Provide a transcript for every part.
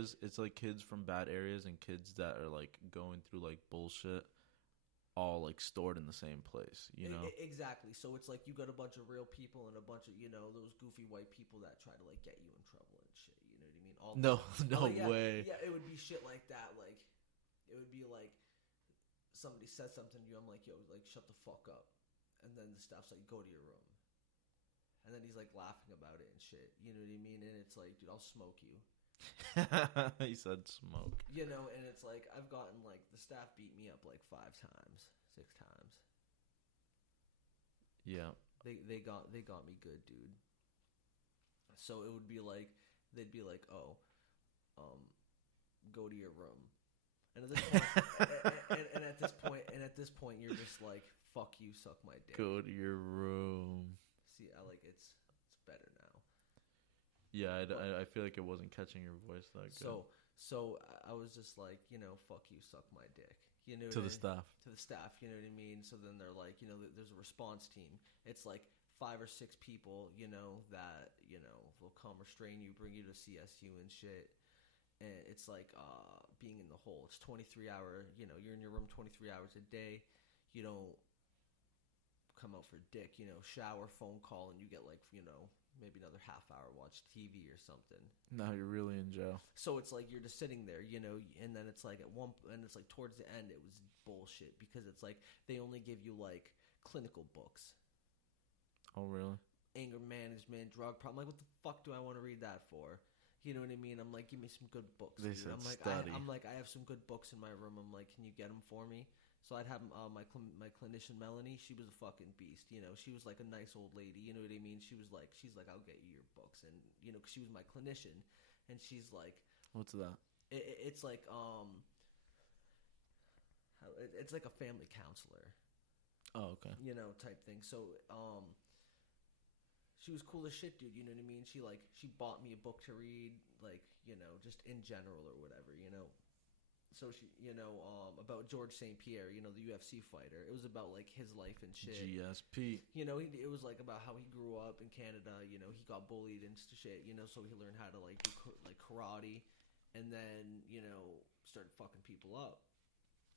areas. It's like kids from bad areas and kids that are like going through like bullshit, all like stored in the same place. You know. Exactly. So it's like you got a bunch of real people and a bunch of those goofy white people that try to like get you in trouble and shit. You know what I mean? No way. Yeah, it would be shit like that. Like it would be like somebody says something to you. I'm like, yo, like shut the fuck up. And then the staff's like, go to your room. And then he's like laughing about it and shit. You know what I mean? And it's like, dude, I'll smoke you. He said smoke. And it's like I've gotten like the staff beat me up like 5 times, 6 times. Yeah. They got me good, dude. So it would be like they'd be like, oh, go to your room. And at this point, and at this point, you're just like, fuck you, suck my dick. Go to your room. See, it's better now. Yeah, I feel like it wasn't catching your voice that good. So I was just like, fuck you, suck my dick. To the staff. To the staff, you know what I mean? So then they're like, there's a response team. It's like 5 or 6 people, that, will come restrain you, bring you to CSU and shit. And it's like being in the hole. It's 23-hour, you're in your room 23 hours a day. You don't come out for dick, shower, phone call, and you get like, maybe another half hour, watch TV or something. Now you're really in jail. So it's like you're just sitting there, and then it's like and it's like towards the end, it was bullshit because it's like they only give you like clinical books. Oh, really? Anger management, drug problem. Like, what the fuck do I want to read that for? You know what I mean? I'm like, give me some good books. They dude. said I'm study. like, I have some good books in my room. I'm like, can you get them for me? So I'd have my clinician Melanie. She was a fucking beast. She was like a nice old lady. You know what I mean? She's like, I'll get you your books, and 'cause she was my clinician, and she's like, what's that? It's like it's like a family counselor. Oh, okay. Type thing. So she was cool as shit, dude. You know what I mean? She bought me a book to read, like, just in general or whatever, So she, about George St. Pierre, the UFC fighter. It was about like his life and shit. GSP. It was like about how he grew up in Canada. He got bullied and shit. So he learned how to like do like karate, and then started fucking people up.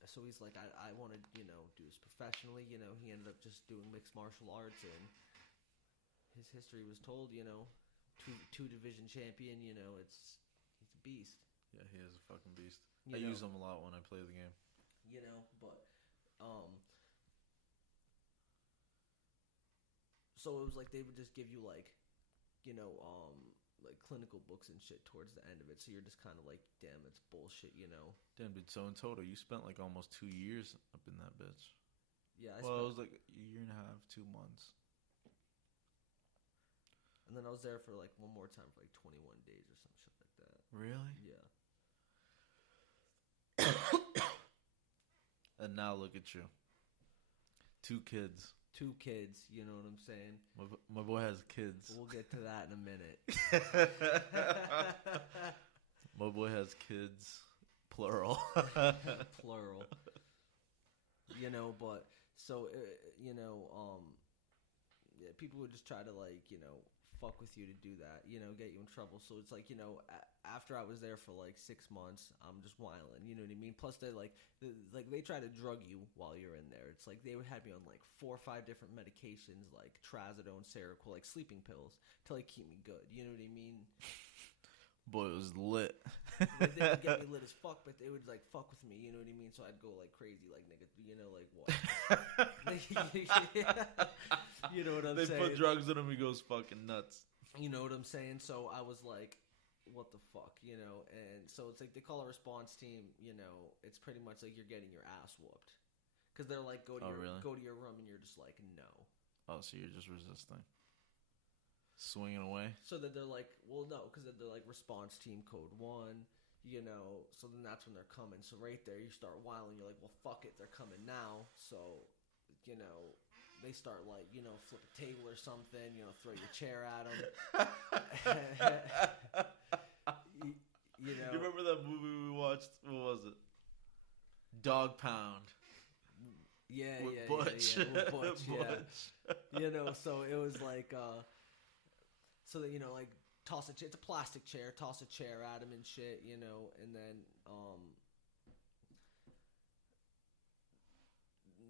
So he's like, I want to do this professionally. He ended up just doing mixed martial arts, and his history was told. Two division champion. He's a beast. Yeah, he is a fucking beast. I use him a lot when I play the game. But so it was like they would just give you like, like clinical books and shit towards the end of it. So you're just kind of like, damn, it's bullshit, Damn, dude. So in total, you spent like almost 2 years up in that bitch. Yeah. It was like a year and a half, 2 months. And then I was there for like one more time for like 21 days or some shit like that. Really? Yeah. And now look at you. 2 kids. 2 kids, you know what I'm saying? My boy has kids. We'll get to that in a minute. My boy has kids. Plural. Plural. But so yeah, people would just try to like fuck with you to do that, get you in trouble. So it's like after I was there for like 6 months, I'm just whiling, you know what I mean? Plus they they try to drug you while you're in there. It's like they would have me on like 4 or 5 different medications, like trazodone, Seroquel, like sleeping pills to like keep me good, you know what I mean? Boy, it was lit. They would get me lit as fuck, but they would like fuck with me, you know what I mean? So I'd go like crazy, like nigga, like what? You know what I'm saying? They put drugs in him, he goes fucking nuts. You know what I'm saying? So I was like, what the fuck, And so it's like they call a response team, it's pretty much like you're getting your ass whooped. Because they're like, go to your room, and you're just like, no. Oh, so you're just resisting. Swinging away? So that they're like, well, no, because they're like response team code 1, so then that's when they're coming. So right there, you start whiling, you're like, well, fuck it, they're coming now. So, they start like, flip a table or something, throw your chair at them. You remember that movie we watched? What was it? Dog Pound. Yeah, with yeah, Butch. yeah, with Butch, Butch. yeah. So it was like, so that, like toss a chair. It's a plastic chair. Toss a chair at him and shit, you know, and then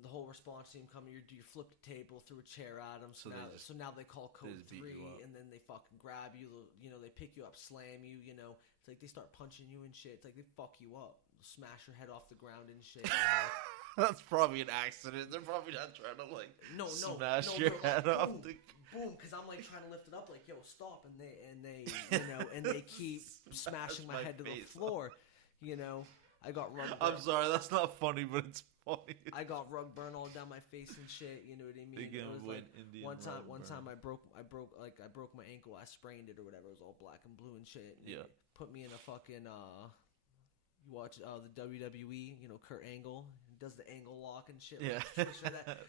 the whole response team come. You flip the table, threw a chair at them. So now they call code 3, and then they fucking grab you. You know, they pick you up, slam you. You know, it's like they start punching you and shit. It's like they fuck you up, smash your head off the ground and shit. You know? That's probably an accident. They're probably not trying to like smash your head like, off the boom. Because I'm like trying to lift it up, like yo, stop, and they you know, and they keep smashing my head to the floor. You know, I got rug. I'm sorry, that's not funny, but it's funny. I got rug burn all down my face and shit. You know what I mean? It was like one time I broke my ankle. I sprained it or whatever. It was all black and blue and shit. And yeah. Put me in a fucking you watch the WWE. You know, Kurt Angle does the angle lock and shit. Yeah.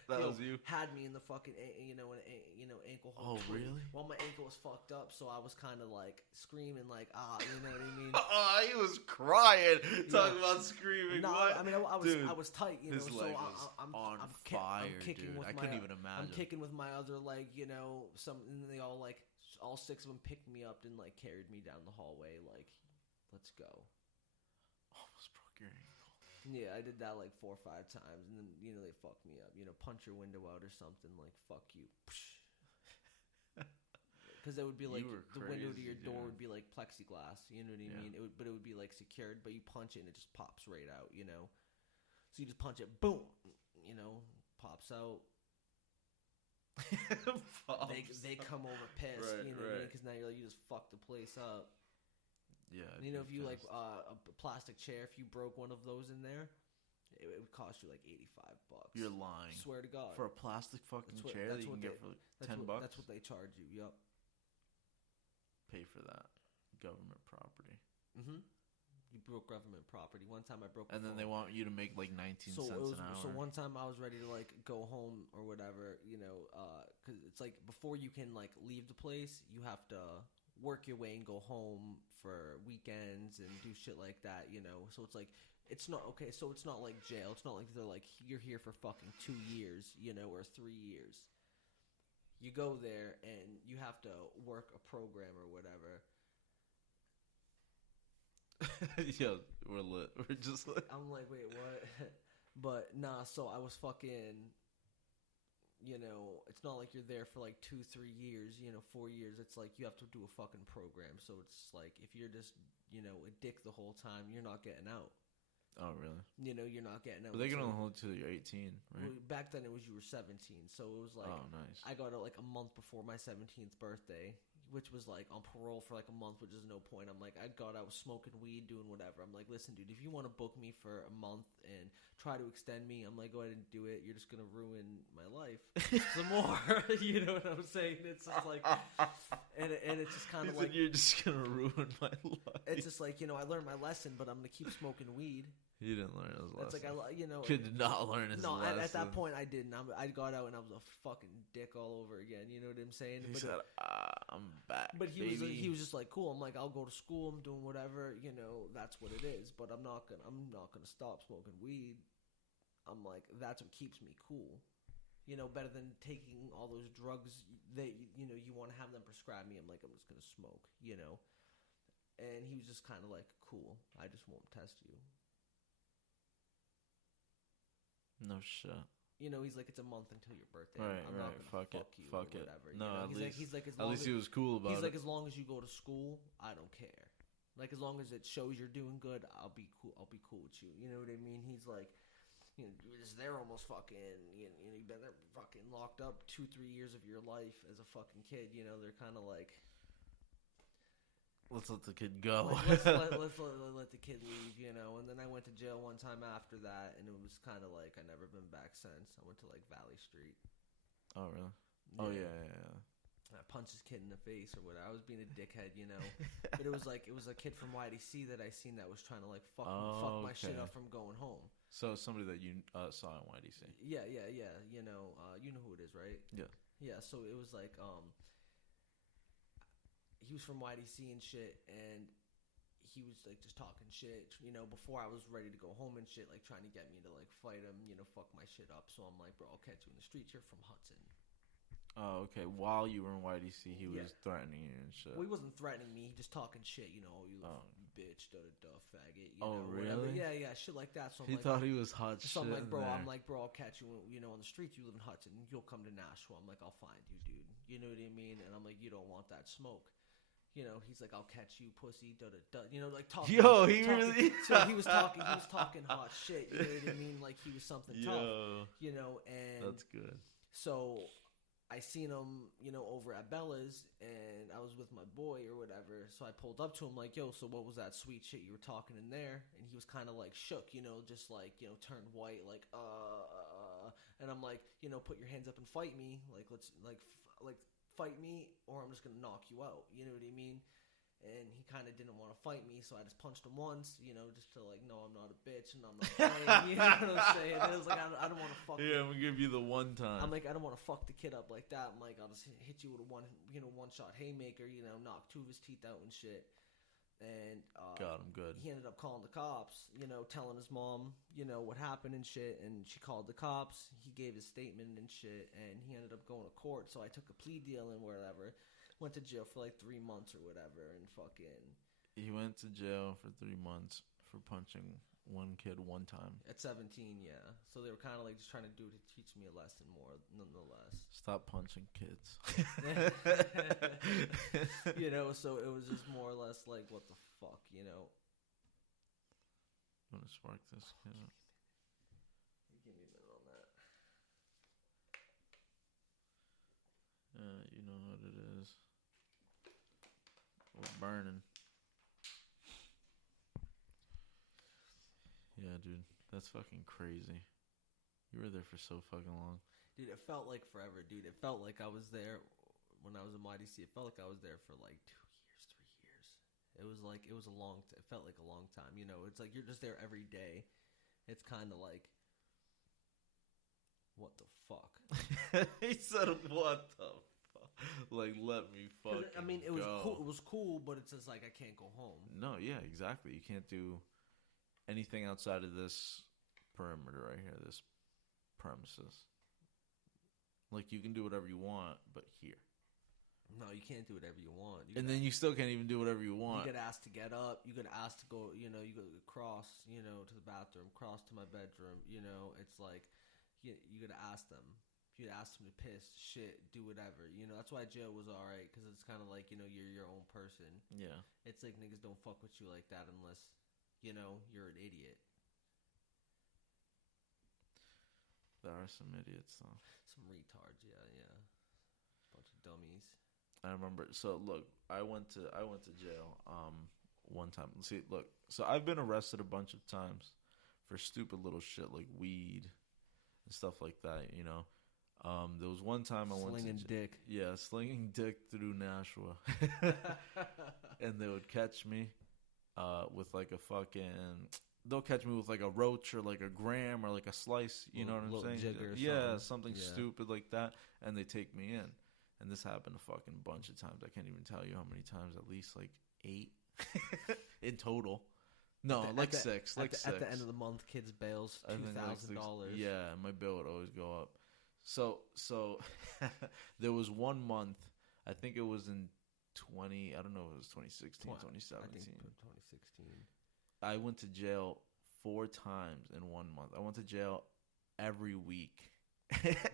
That was you. Had me in the fucking ankle hold. Oh really? Well, my ankle was fucked up, so I was kind of like screaming, like you know what I mean? Oh, he was crying, talking about screaming. No, what? I mean I was tight, you know. His leg was I'm fire, kicking dude. with I couldn't even imagine. I'm kicking with my other leg, you know. And they all like all 6 of them picked me up and like carried me down the hallway, like, let's go. Almost broke your ankle. Yeah, I did that like 4 or 5 times, and then you know they fucked me up. You know, punch your window out or something. Like fuck you. Because it would be like the window to your door would be like plexiglass. You know what I mean? But it would be like secured. But you punch it and it just pops right out. You know, so you just punch it, boom. You know, pops out. They come over pissed. Right, you know what I mean? Because now you're like you just fucked the place up. Yeah, you know, if you like a plastic chair, if you broke one of those in there, it would cost you like $85. You're lying. Swear to God. For a plastic fucking chair that you can get for like $10. That's what they charge you. Yep. Pay for that. Government property. Mm-hmm. You broke government property. One time I broke. And then they want you to make like 19 cents an hour. So one time I was ready to like go home or whatever, you know, because it's like before you can like leave the place, you have to work your way and go home for weekends and do shit like that, you know. So it's like it's not okay. So it's not like jail. It's not like they're like you're here for fucking 2 years, you know, or 3 years. You go there and you have to work a program or whatever. Yo, we're lit. We're just like I'm like, wait, what? But nah. So I was fucking. You know, it's not like you're there for like 2-3 years, you know, 4 years. It's like you have to do a fucking program. So it's like if you're just, you know, a dick the whole time, you're not getting out. Oh, really? You know, you're not getting out. But they can only hold till you're 18, right? Back then it was you were 17. So it was like, oh, nice. I got out like a month before my 17th birthday, which was like on parole for like a month, which is no point. I'm like, I was smoking weed, doing whatever. I'm like, listen, dude, if you want to book me for a month and try to extend me, I'm like, go ahead and do it. You're just going to ruin my life some more. You know what I'm saying? It's just like, and it's just kind of like, you're just going to ruin my life. It's just like, you know, I learned my lesson, but I'm going to keep smoking weed. He didn't learn his lesson. It's like, you know. Kid did not learn his lesson. No, at that point I didn't. I got out and I was a fucking dick all over again. You know what I'm saying? He said, I'm back, But baby. he was just like, cool. I'm like, I'll go to school. I'm doing whatever. You know, that's what it is. But I'm not gonna stop smoking weed. I'm like, that's what keeps me cool. You know, better than taking all those drugs that, you know, you want to have them prescribe me. I'm like, I'm just going to smoke, you know. And he was just kind of like, cool. I just won't test you. No shit. You know, he's like, it's a month until your birthday. Right, I'm not gonna fuck you or it. whatever. No, you know? At least he was cool about it. He's like, as long as you go to school, I don't care. Like, as long as it shows you're doing good, I'll be cool. I'll be cool with you. You know what I mean? He's like, you know, they're almost fucking, you know, you've been there fucking locked up 2-3 years of your life as a fucking kid. You know, they're kind of like, let's let the kid go. Like, let's let the kid leave, you know. And then I went to jail one time after that, and it was kind of like I've never been back since. I went to like Valley Street. Oh really? Yeah. Oh yeah. And I punched this kid in the face or whatever. I was being a dickhead, you know. But it was a kid from YDC that I seen that was trying to like fuck my shit up from going home. So somebody that you saw in YDC. Yeah. You know who it is, right? Yeah. Yeah. So it was like he was from YDC and shit, and he was like just talking shit, you know, before I was ready to go home and shit, like trying to get me to like fight him, you know, fuck my shit up. So I'm like, bro, I'll catch you in the streets. You're from Hudson. Oh, okay. While you were in YDC, he was Yeah. threatening you and shit. Well, he wasn't threatening me. He just talking shit. You know, you Oh. bitch, da da da, faggot. You Oh, know, whatever. really? Yeah, shit like that. So I'm He like, thought he was hot shit. so I'm like, bro, there. I'll catch you, you know, on the streets. You live in Hudson. You'll come to Nashville. I'm like, I'll find you, dude. You know what I mean? And I'm like, you don't want that smoke. You know, he's like, I'll catch you, pussy, da da da. You know, like talking. Yo, he talking, really. So he was talking hot shit. You know what I mean? Like he was something tough. Yo, You know, and that's good. so I seen him, you know, over at Bella's, and I was with my boy or whatever. So I pulled up to him like, yo, so what was that sweet shit you were talking in there? And he was kind of like shook, you know, just like, you know, turned white, like, and I'm like, you know, put your hands up and fight me, like, let's, like fight me, or I'm just gonna knock you out. You know what I mean? And he kind of didn't want to fight me, so I just punched him once, you know, just to like, no, I'm not a bitch, and I'm not fighting. You know what I'm saying? It was like, I don't want to fuck. Yeah, I'm gonna give you the one time. I'm like, I don't want to fuck the kid up like that. I'm like, I'll just hit you with a one shot haymaker, you know, knock two of his teeth out and shit. And God, I'm good. He ended up calling the cops, you know, telling his mom, you know, what happened and shit. And she called the cops. He gave his statement and shit, and he ended up going to court. So I took a plea deal and whatever. Went to jail for like 3 months or whatever, and fucking. He went to jail for 3 months for punching one kid one time. At 17, yeah. So they were kind of like just trying to do to teach me a lesson more, nonetheless. Stop punching kids. You know, so it was just more or less like, what the fuck, you know? I'm gonna spark this kid up. Give me a minute on that. You know what it is. We're burning. Yeah, dude. That's fucking crazy. You were there for so fucking long. Dude, it felt like forever, dude. It felt like I was there when I was in YDC. It felt like I was there for like 2 years, 3 years. It was like, it was a long, it felt like a long time. You know, it's like you're just there every day. It's kind of like, what the fuck? He said, what the fuck? Like, let me fucking I mean, it was go. cool. It was cool, but it's just like, I can't go home. No, yeah, exactly. You can't do anything outside of this perimeter right here, this premises. Like, you can do whatever you want, but here. No, you can't do whatever you want. And then you still can't even do whatever you want. You get asked to get up. You get asked to go, you know, you go cross, you know, to the bathroom, cross to my bedroom. You know, it's like, you got to ask them. You got to ask them to piss, shit, do whatever. You know, that's why jail was all right, because it's kind of like, you know, you're your own person. Yeah. It's like niggas don't fuck with you like that unless, you know, you're an idiot. There are some idiots, though. Some retards, yeah. Bunch of dummies. I remember. So look, I went to jail one time. See, look. So I've been arrested a bunch of times for stupid little shit like weed and stuff like that. You know, there was one time I went to slinging dick. Yeah, slinging dick through Nashua, and they would catch me with like a fucking. They'll catch me with like a roach or like a gram or like a slice. You know what I'm saying? Jigger or yeah, something yeah. stupid like that, and they take me in. And this happened a fucking bunch of times. I can't even tell you how many times. At least like 8 in total. No, like 6. Like 6. At the end of the month, kids bails $2,000. Yeah, my bill would always go up. So there was 1 month. I think it was in 20. I don't know if it was 2016, 2017. I think 2016. I went to jail 4 times in 1 month. I went to jail every week.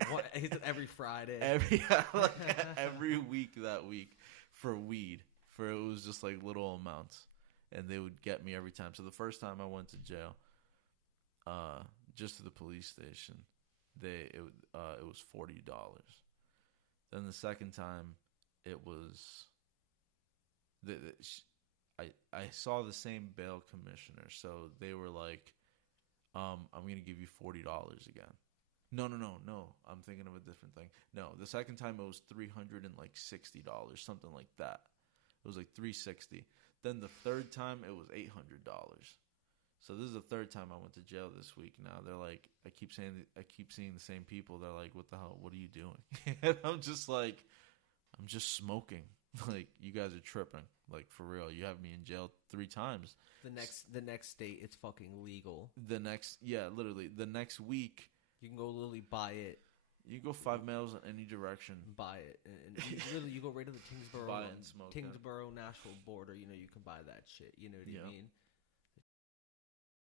What? He said every Friday. Every week that week for weed. For it was just like little amounts, and they would get me every time. So the first time I went to jail, just to the police station, it was $40. Then the second time, it was I saw the same bail commissioner, so they were like, I'm gonna give you $40 again. No. I'm thinking of a different thing. No, the second time it was $360, something like that. It was like $360. Then the third time it was $800. So this is the third time I went to jail this week. Now they're like, I keep seeing the same people. They're like, what the hell? What are you doing? And I'm just like, I'm just smoking. Like, you guys are tripping. Like, for real. You have me in jail 3 times. The next state, it's fucking legal. Literally the next week. You can go literally buy it. You go 5 miles in any direction. buy it, and you literally you go right to the Buy it and smoke it. Nashville border. You know, you can buy that shit. You know what Yeah. I mean?